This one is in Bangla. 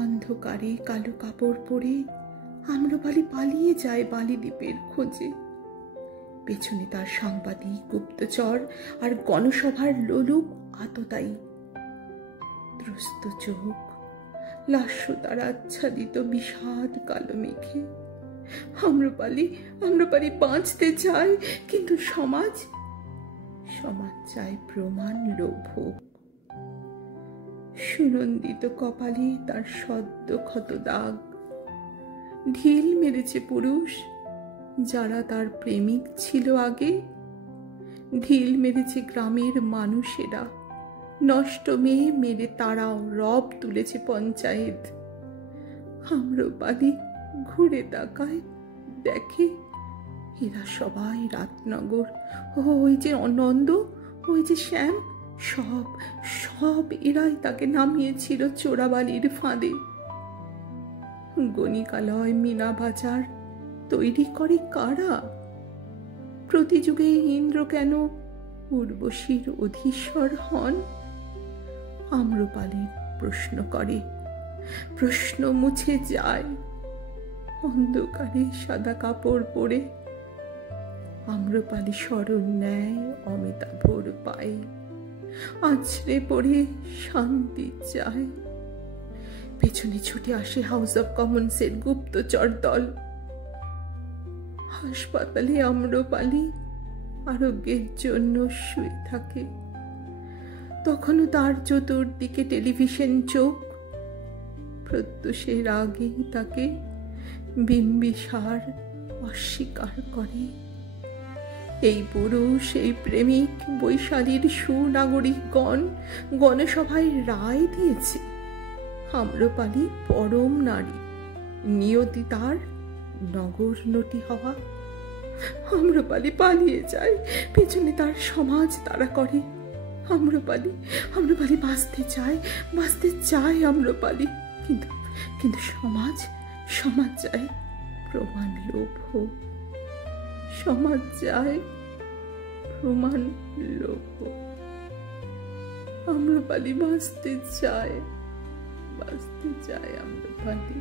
অন্ধকারে কালো কাপড় পরে আম্রপালি পালিয়ে যায় বালিদ্বীপের খোঁজে। পেছনে তার সাংবাদিক, গুপ্তচর আর গণসভার লোলুপ আততায়ী। ত্রস্ত চোখ, লাস্যতার আচ্ছাদিত বিষাদ কালো মেঘে। আম্রপালি বাঁচতে চায়, কিন্তু সমাজ চায় প্রমাণ লোভ। সুনন্দিত কপালে তার সদ্য ক্ষত দাগ। ঢিল মেরেছে পুরুষ যারা তার প্রেমিক ছিল আগে। ঢিল মেরেছে গ্রামের মানুষেরা। নষ্ট মেয়ে মেরে তারাও রব তুলেছে পঞ্চায়েত। আম্রপালি ঘুরে তাকায়, দেখে এরা সবাই রাতনগর। ওই যে অনন্দ, ওই যে শ্যাম, সব এরাই তাকে নামিয়েছিল চোরাবালির ফাঁদে। গণিকালয়, মীনা বাজার তৈরি করে কারা? প্রতিযুগে ইন্দ্র কেন উর্বশীর অধীশ্বর হন? আম্রপালি প্রশ্ন করে, প্রশ্ন মুছে যায়। অন্ধকারে সাদা কাপড় পরে আম্রপালি স্মরণ নেয় অমিতাভর পায়ে, আছড়ে পড়ে শান্তি চায়। পেছনে ছুটে আসে হাউস অব কমন্সের গুপ্তচর দল। হাসপাতালে আম্রপালি আরোগ্যের জন্য শুয়ে থাকে। তখনও তার চতুর্দিকে টেলিভিশন চোখ। প্রত্যুষের আগেই তাকে বিম্বিসার অস্বীকার করে। এই পুরুষ, এই প্রেমিক, বৈশালীর সুনাগরিকগণ গণসভায় রায় দিয়েছে আম্রপালি পরম নারী, নিয়তি তার নগরনটি হওয়া। আম্রপালি পালিয়ে যায়, পেছনে তার সমাজ তাড়া করে। আম্রপালি বাঁচতে চায় আম্রপালি, কিন্তু সমাজ চায় প্রমাণ লোভ। সমাজ চায় প্রমাণ লোভ। আম্রপালি বাঁচতে চায় আম্রপালি।